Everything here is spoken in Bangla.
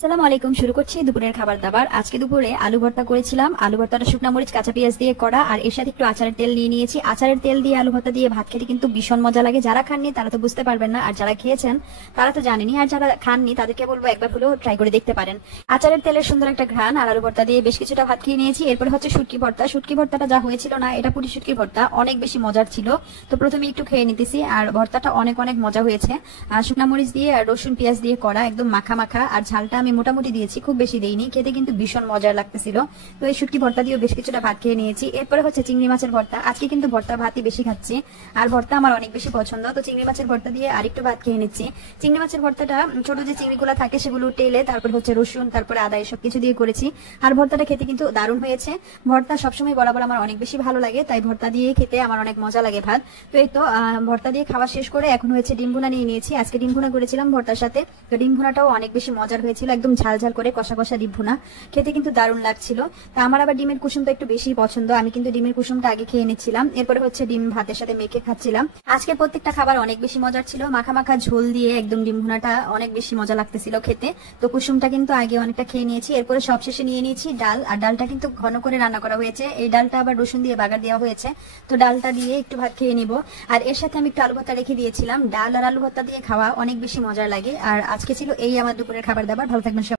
আসসালামু আলাইকুম। শুরু করছি দুপুরের খাবার দাবার। আজকে দুপুরে আলু ভর্তা করেছিলাম। আলু ভর্তাটা শুকনা মরিচ কাঁচা পেঁয়াজ দিয়ে করা, আর এর সাথে একটু আচারের তেল নিয়ে নিয়েছি। আচারের তেল দিয়ে আলু ভর্তা দিয়ে ভাত খেতে কিন্তু ভীষণ মজা লাগে। যারা খাননি তারা তো বুঝতে পারবেন না, আর যারা খেয়েছেন তারা তো জানেনই, আর যারা খাননি তাদেরকে বলবো একবার হলেও ট্রাই করে দেখতে পারেন। আচারের তেলের সুন্দর একটা ঘ্রাণ আর আলু ভর্তা দিয়ে বেশ কিছুটা ভাত খেয়ে নিয়েছি। এরপর হচ্ছে শুটকি ভর্তা। শুটকি ভর্তাটা যা হয়েছিল না, এটা পুঁটি শুটকির ভর্তা, অনেক বেশি মজার ছিল। তো প্রথমে একটু খেয়ে নিতেছি, আর ভর্তাটা অনেক অনেক মজা হয়েছে। শুকনা মরিচ দিয়ে আর রসুন পেঁয়াজ দিয়ে করা, একদম মাখা মাখা, আর ঝালটা আমি মোটামুটি দিয়েছি, খুব বেশি দেইনি। খেতে কিন্তু ভীষণ মজার লাগতেছিল। তো এই শুটকি ভর্তা দিয়েও বেশ কিছুটা ভাত খেয়ে নিয়েছি। এরপরে হচ্ছে চিংড়ি মাছের ভর্তা। আজকে কিন্তু ভর্তা ভাতই বেশি খাচ্ছি, আর ভর্তা আমার অনেক বেশি পছন্দ। তো চিংড়ি মাছের ভর্তা দিয়ে আরেকটু ভাত খেয়ে নিচ্ছি। চিংড়ি মাছের ভর্তাটা ছোট যে চিংড়িগুলো থাকে সেগুলো টেলে তারপর হচ্ছে রসুন তারপরে আদা এসব কিছু দিয়ে করেছি। আর ভর্তাটা খেতে কিন্তু দারুণ হয়েছে। ভর্তা সবসময় বরাবর আমার অনেক বেশি ভালো লাগে, তাই ভর্তা দিয়ে খেতে আমার অনেক মজা লাগে ভাত। তো এই তো ভর্তা দিয়ে খাওয়া শেষ করে এখন হয়েছে ডিম ভুনা নিয়ে নিয়েছি। আজকে ডিম ভুনা করেছিলাম ভর্তার সাথে। তো ডিম ভুনাটাও অনেক বেশি মজার হয়েছিল, একদম ঝাল ঝাল করে কষা কষা ডিম ভুনা, খেতে কিন্তু দারুণ লাগছিল। তা আমার আবার ডিমের কুসুমটা একটু বেশি পছন্দ, আমি কিন্তু ডিমের কুসুমটা আগে খেয়ে নিচ্ছিলাম। এরপরে হচ্ছে ডিম ভাতের সাথে মেখে খাচ্ছিলাম। আজকে প্রত্যেকটা খাবার অনেক বেশি মজার ছিল, মাখা মাখা ঝোল দিয়ে একদম ডিম ভুনাটা অনেক বেশি মজা লাগতেছিল খেতে। তো কুসুমটা কিন্তু আগে অনেকটা খেয়ে নিয়েছি। এরপরে সবশেষে নিয়ে নিয়েছি ডাল, আর ডালটা কিন্তু ঘন করে রান্না করা হয়েছে। এই ডালটা আবার রসুন দিয়ে বাগার দেওয়া হয়েছে। তো ডালটা দিয়ে একটু ভাত খেয়ে নিব। আর এর সাথে আমি একটু আলু ভর্তা রেখে দিয়েছিলাম। ডাল আর আলু ভর্তা দিয়ে খাওয়া অনেক বেশি মজার লাগে। আর আজকে ছিল এই আমার দুপুরের খাবার দাবার। ভালো থাকবেন সবাই।